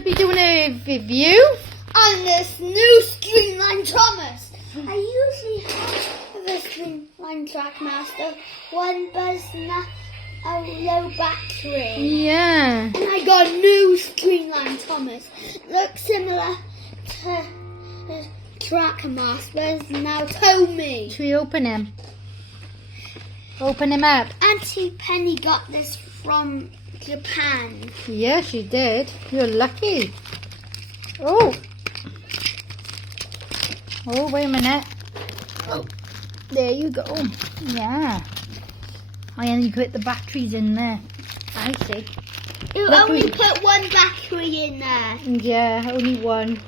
We'll be doing a review on this new Streamline Thomas. I usually have a Streamline Trackmaster, one buzz and a low battery. Yeah. And I got a new Streamline Thomas. Looks similar to the Trackmaster's now told me. Should we open him? Open him up. Auntie Penny got this from Japan. Yeah, she did. You're lucky. Oh. Oh, wait a minute. Oh, there you go. Yeah. I only put the batteries in there. I see. You only put one battery in there. Yeah, only one.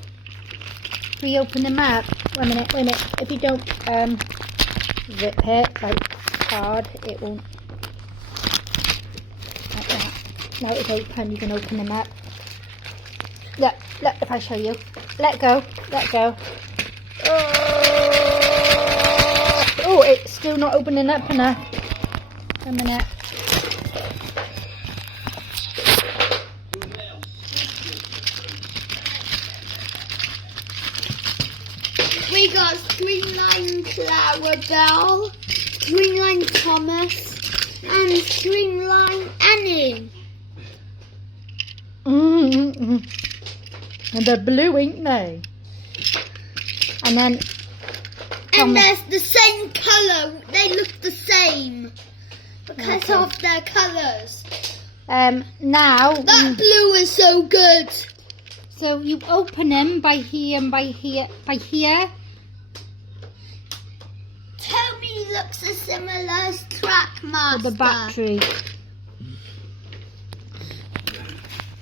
We open them up. Wait a minute, wait a minute. If you don't rip it like hard, it won't. Like that. Now it's open, you can open them up. Look, look, if I show you. Let go, let go. Oh, it's still not opening up enough. A minute. We got Streamline Clarabelle, Streamline Thomas, and Streamline Annie. And they're blue, ain't they? And then... And there's the same colour. They look the same because of their colours. Now... That blue is so good. So you open them by here and by here, by here. Toby looks as similar as Trackmaster. The battery.